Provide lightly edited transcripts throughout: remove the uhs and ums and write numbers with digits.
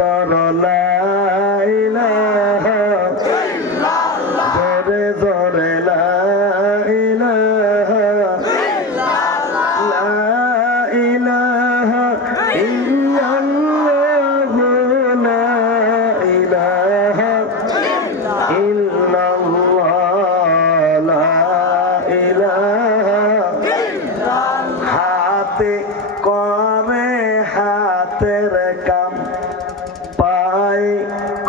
করো লা ইলাহা ইল্লাল্লাহ, জোরে জোরে লা ইলাহা ইল্লাল্লাহ, লা ইলাহা ইল্লাল্লাহ, লা ইলাহা ইল্লাল্লাহ, লা ইলাহা ইল্লাল্লাহ। হাতে করে হাতের কাম, পায়ে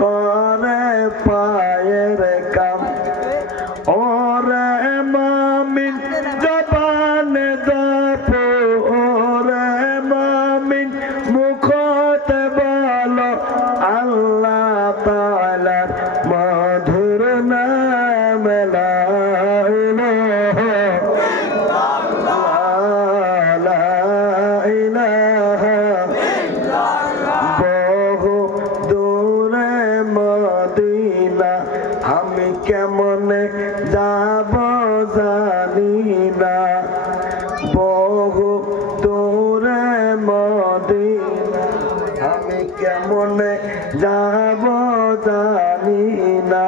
করে পায়ের কাম, ওরে মামিন জবানে জপ, ওরে মামিন মুখতে বলো আল্লাহ তাআলার মধুর নাম লা ইলাহা ইল্লাল্লাহ, লা ইলাহা ইল্লাল্লাহ। বহু দূরে মদিনা, আমি কেমনে যাব জানি না, বহু দূরে মদিনা, আমি কেমনে যাব জানি না।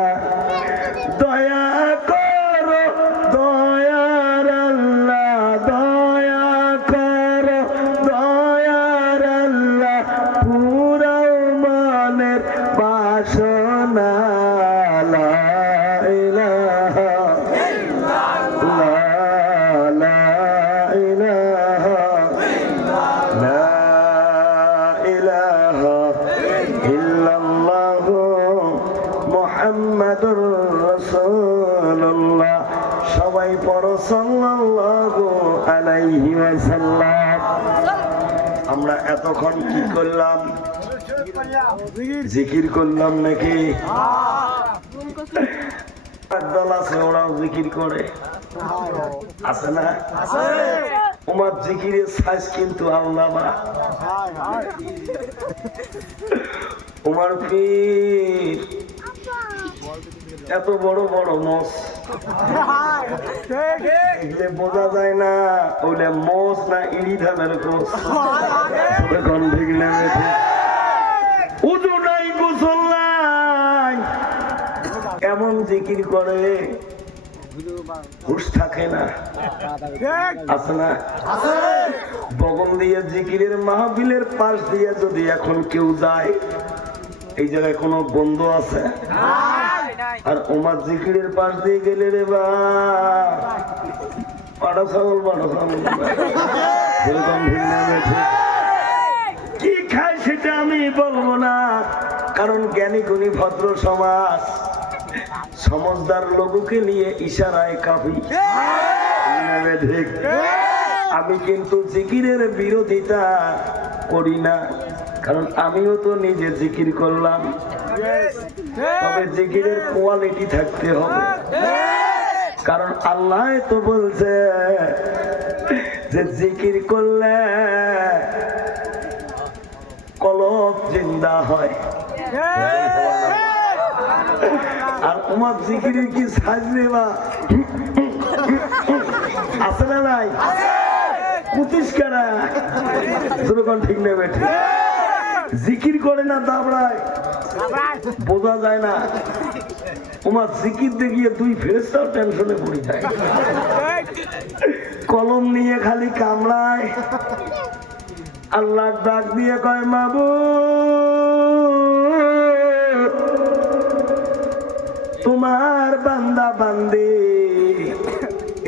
দয়া করো দয়ার আল্লাহ, দয়া করো দয়ার আল্লাহ, পুরাও মনের বাসনা লা ইলাহা ইল্লাল্লাহ, লা ইলাহা লা ইলাহা ইল্লাল্লাহ মুহাম্মাদুর রাসূলুল্লাহ। সবাই পড়ো সাল্লাল্লাহু আলাইহি ওয়াসাল্লাম। আমরা এতক্ষণ কি করলাম? জিকির করলাম নাকি? দল আছে ওরাও জিকির করে, আছে না? উমার জিকিরের সাইজ কিন্তু আল্লামা। উমার পীর এত বড় বড় মোষ, এগুলো বোঝা যায় না ওইটা মোষ না ইড়ি ধানের কোষ। এখন ঠিক নেমেছে, উজু নাই গোসল নাই, এমন জিকির করে হুশ থাকে না, আছে না? বগল দিয়ে জিকিরের মাহফিলের পাশ দিয়ে যদি এখন কেউ যায়, এই জায়গায় কোনো বন্ধ আছে? আর ওমার জিকিরের পাশ দিয়ে গেলে রে বা পাড়া ছাগল এরকম ভিড় নেমেছে। কি খায় সেটা আমি বলবো না, কারণ জ্ঞানী গুণী ভদ্র সমাজ সমজদার লোককে নিয়ে ইশারায় কাফি। আমি কিন্তু জিকিরের বিরোধিতা করি না, কারণ আমিও তো নিজে জিকির করলাম, তবে জিকিরের কোয়ালিটি থাকতে হবে। কারণ আল্লাহ তো বলছে যে জিকির করলে কলব জিন্দা হয়। আর তোমার জিকিরের কি সাজবে বা আছে না নাই? কুতিষ্কারা যেরকম ঠিক নেবে, ঠিক জিকির করে না দাবড়ায়, বোঝা যায় না। তোমার জিকির দেখিয়ে দুই ফেরেশতাও টেনশনে পড়ে যায়, কলম নিয়ে খালি কামড়ায়। আল্লাহ ডাক দিয়ে কয় মাবুদ, তোমার বান্দা বান্দি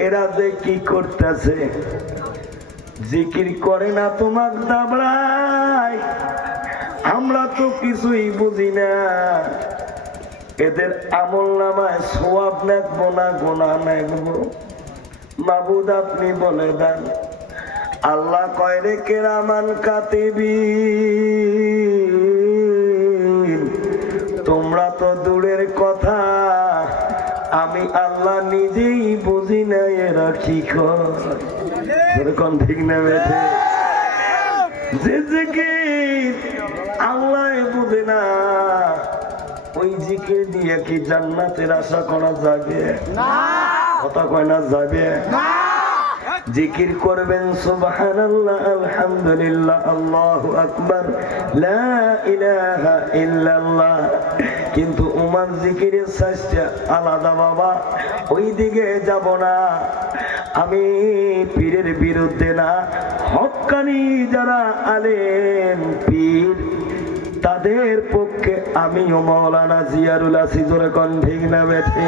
এরা যে কি করতেছে, জিকির করে না তোমার দাবড়ায়, আমরা তো কিছুই বুঝি না। এদের আমল নামায় সওয়াব নেবো না গুনাহ নেবো? মাবুদ আপনি বলে দেন। আল্লাহ কয় রে কেরামান কাতিবিন, তোমরা তো দূরের কথা, আমি আল্লাহ নিজেই বুঝি না এরা কি করে। এরকম ঠিক না বেঠে? যে জিকির আল্লাহ বুঝে না, ওই জিকির দিয়ে কি জান্নাতের আশা করা যাবে? কথা কয় না যাবে। জিকির করবেন সুবহানাল্লাহ, আলহামদুলিল্লাহ, আল্লাহু আকবার, লা ইলাহা ইল্লাল্লাহ। কিন্তু উমার জিকিরের সাইজটা আলাদা বাবা, ওই দিকে যাব না। আমি পীরের বিরুদ্ধে না, হক্কানি যারা আলেম পীর তাদের পক্ষে আমিও মাওলানা জিয়ারুল আসিজরে কোন ঠিক না বেঠে।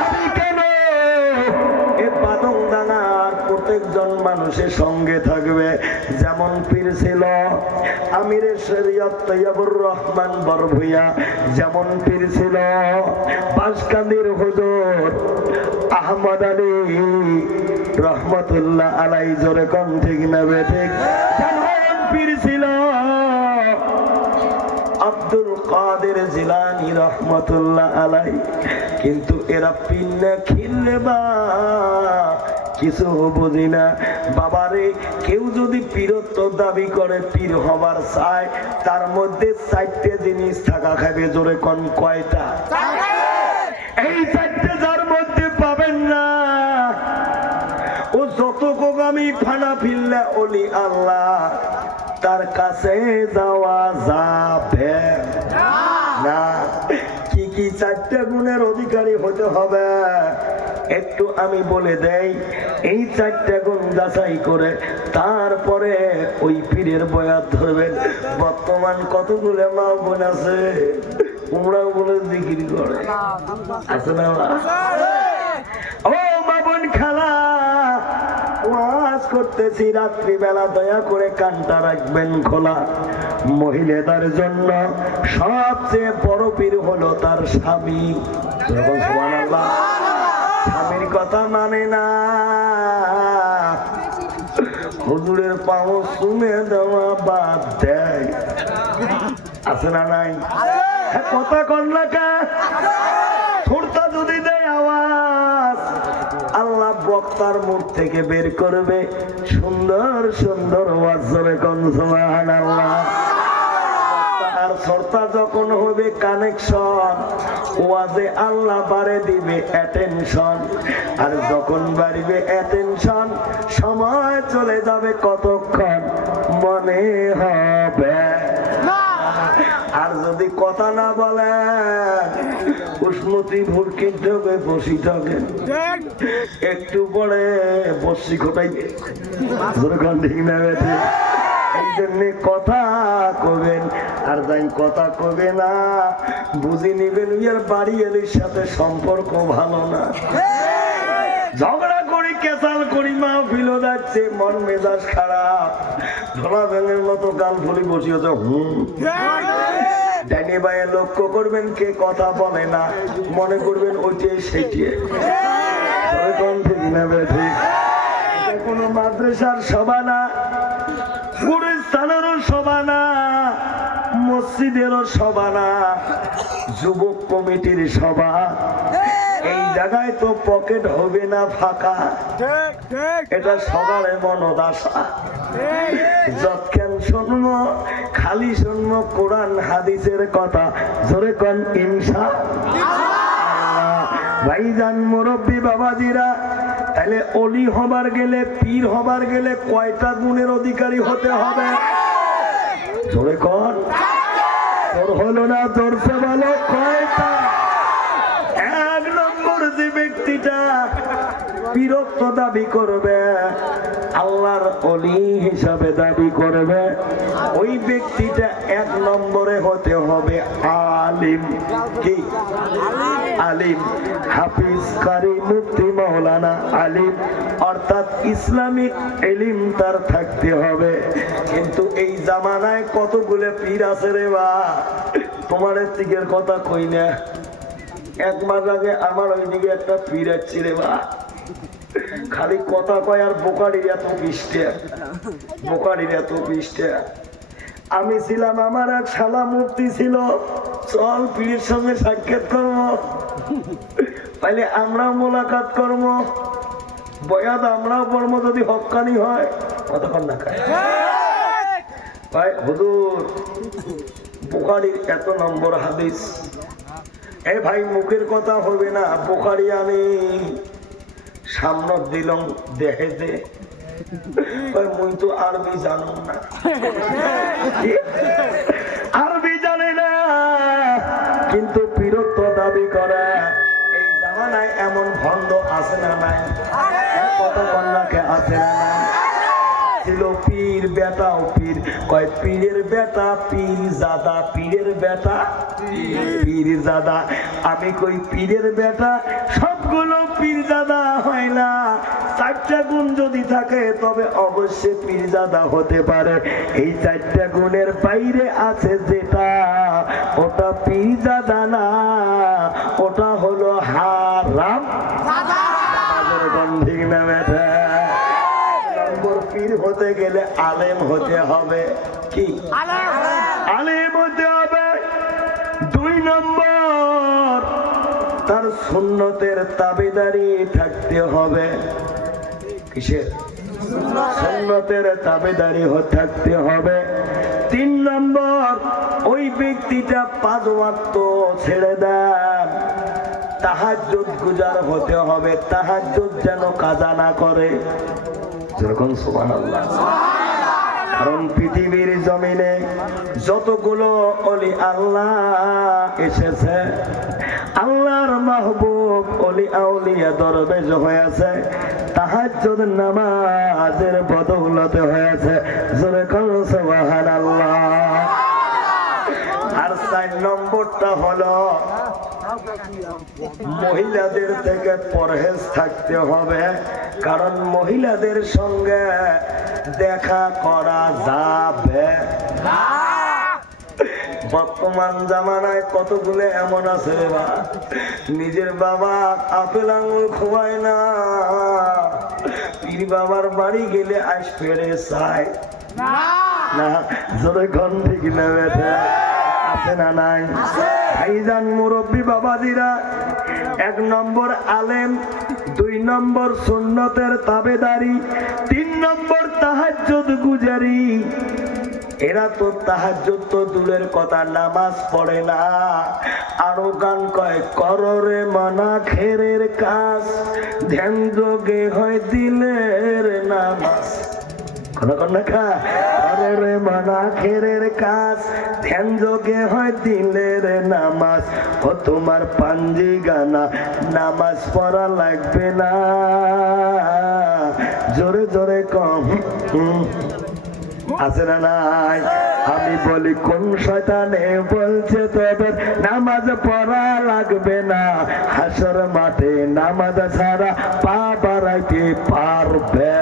আমি কেন এ বাদংডাঙ্গার প্রত্যেকজন মানুষের সঙ্গে থাকবে। যেমন পীর ছিল আমিরে শরীয়ত তৈয়বুর রহমান বরভূয়া, যেমন পীর ছিল বাসকান্দির হুজুর আহমদ আলী রহমতুল্লাহ আলাই, জোরে কোন ঠিক না বেঠে। যেমন পীর ছিল আব্দুল কাদের জিলানী রহমতুল্লাহ আলাই। কিন্তু এরা পিন্না খিললে বা কিছু বুঝি না বাবারে। কেউ যদি পীরত্ব দাবি করে, পীর হবার চায়, তার মধ্যে 4টে জিনিস থাকা খাবে। জোরে কোন কয়টা? এই 4টে যার মধ্যে পাবেন না, ও যত গোগামি ফানা ফিল্লা ওলি আল্লাহ, তার কাছে যাওয়া যাবে না। কি কি 4টে গুণের অধিকারী হতে হবে একটু আমি বলে দেই। এই 4টে গুণ যাচাই করে তারপরে ওই পীরের বয়াত ধরবেন। বর্তমান কতগুলো মা বোন আছে উমরাও বলে জিকির করে, আছে না? ও মা বোন খালা, ওয়াজ করতেছি রাত্রিবেলা, দয়া করে কানটা রাখবেন খোলা। মহিলাদের জন্য সবচেয়ে বড় পীর হলো তার স্বামী। সুবহানাল্লাহ। স্বামীর কথা মানে না, হুজুরের পাও শুনে দেওয়া বাদ দেয়, আছে না নাই? কথা কন না কা ছোটটা যদি দেয় আওয়াজ, আল্লাহ বক্তার মুখ থেকে বের করবে সুন্দর সুন্দর ওয়াজ। জোরে কোন সুবহানাল্লাহ। আর শ্রোতা যখন হবে কানেকশন, ওয়াজে আল্লাহ বাড়ে দিবে অ্যাটেনশন। আর যখন বাড়িবে অ্যাটেনশন, সময় চলে যাবে কতক্ষণ মনে হবে। আর যদি কথা না বলেন, উষ্ণতি ভুরকি ঢোকে বসি ঢোকে, একটু পরে বসি ঘটাইবে। ঠিক না? এই জন্য কথা কবেন, আর যাই কথা কবে না বুঝে নিবেন ইয়ার বাড়ি এলির সাথে সম্পর্ক ভালো না। ঝগড়া করি, কেসাল করি, মা ফিলো যাচ্ছে, মন মেজাজ খারাপ, ধরা ব্যাঙের মতো গাল ফুলি বসিয়েছে। ডাইনি বাইয়ে লক্ষ্য করবেন কে কথা বলে না, মনে করবেন ওইটাই সেইটিয়ে। কোনো মাদ্রাসার সভা না, গুরুস্থানেরও সভা না, মসজিদেরও সভা না, যুবক কমিটির সভা। এই জায়গায় তো পকেট হবে না ফাঁকা, এটা সকালে মনোদাসা। যৎক্ষণ শুনবো খালি শুনবো কোরআন হাদিসের কথা। জোরে কোন ইনশাআল্লাহ। ভাইজান মুরব্বী বাবাজিরা, তাহলে অলি হবার গেলে, পীর হবার গেলে কয়টা গুণের অধিকারী হতে হবে? জোরে কোন, তোর হলো না, জোরসে বলো কয়টা? এক নম্বর, যে ব্যক্তিটা পীরত্ব দাবি করবে, আল্লাহর অলি হিসাবে দাবি করবে, ওই ব্যক্তিটা 1 নম্বরে হতে হবে আলিম। কি আলিম? হাফিজ, কারি, মুফতি, মাওলানা আলিম, অর্থাৎ ইসলামিক ইলম তার থাকতে হবে। কিন্তু এই জামানায় কতগুলো পীর আছে রে বা, তোমার দিকের কথা কই না। 1 মাস আগে আমার ওইদিকে একটা পীর আসছে রে বা, খালি কথা কয় আর বোকারির এত পৃষ্ঠে, বোকারির এত পৃষ্ঠে। আমি ছিলাম, আমার এক শালা মুফতি ছিল, চল পীরের সঙ্গে সাক্ষাৎ করবো, তাইলে আমরাও মোলাকাত করবো, বয়াত আমরাও পড়বো, যদি হক্কানি হয়। কতক্ষণ না খায় ভাই হুজুর, বোকারির এত নম্বর হাদিস। এ ভাই মুখের কথা হবে না, বোকারি আমি সামনে দিলাম, দেখে দে মুই তো আরবি জানো না, আরবি জানে না, কিন্তু পীরত্ব দাবি করে। এই জামানায় এমন ভণ্ড আছে না নাই? কত কন্যাকে আছে না নাই? ছিল পীর বেটাও পীর, কয় পীরের বেটা পীর জাদা, পীরের বেটা পীর জাদা। আমি কই পীরের বেটা সবগুলো পীর জাদা হয় না, 4টা গুণ যদি থাকে তবে অবশ্যই পীর জাদা হতে পারে। এই 4টা গুণের বাইরে আছে যেটা, ওটা পীর জাদা না, ওটা হলো হারাম ঠিক না বেটা? পীর হতে গেলে আলেম হতে হবে। কি আলেম হতে হবে? 2 নম্বর, তার সুন্নতের তাবেদারি থাকতে হবে। কিসের? সুন্নতের তাবেদারি থাকতে হবে। 3 নম্বর, ওই ব্যক্তিটা 5 ওয়াক্ত ছেড়ে দেন, তাহাজ্জুদ গুজার হতে হবে, তাহাজ্জুদ যেন কাজা না করে। যেরকম সুবহানাল্লাহ। কারণ পৃথিবীর জমিনে যতগুলো ওলি আল্লাহ এসেছে, আল্লাহর মাহবুব ওলি আউলিয়া দরবেশ হয়েছে, তাহাজ্জুদ নামাজের বদৌলতে হয়েছে। যেরকম সুবহানাল্লাহ। আর 4 নম্বরটা হলো মহিলাদের থেকে পরহেজ থাকতে হবে, কারণ মহিলাদের সঙ্গে দেখা করা যাবে না। বর্তমান জামানায় কতগুলো এমন আছে রে বা, নিজের বাবা আপেল আঙুল খোয়ায় না, পীর বাবার বাড়ি গেলে আইস ফেরে চায় না। যদি ঘন ঠিক না বেটা আছে না নাই? ভাইজান মুরব্বী বাবাজিরা, 1 নম্বর আলেম, 2 নম্বর সুন্নতের তাবেদারি, 3 নম্বর তাহাজ্জুদ গুজারি। এরা তো তাহাজ্জুদ তো দূরের কথা, নামাজ পড়ে না। আরো গান কয়, কররে মানা খেরের কাজ, ধ্যান যোগে হয় দিলের নামাজ। খেরের কাজ, ধ্যান যোগে হয় দিলের নামাজ। ও তোমার পাঞ্জি গানা, নামাজ পড়া লাগবে না। জোরে জোরে কম আছে না নাই? আমি বলি কোন শয়তানে বলছে তোদের নামাজ পড়া লাগবে না? হাসর মাঠে নামাজ ছাড়া পা বাড়াইতে পারবে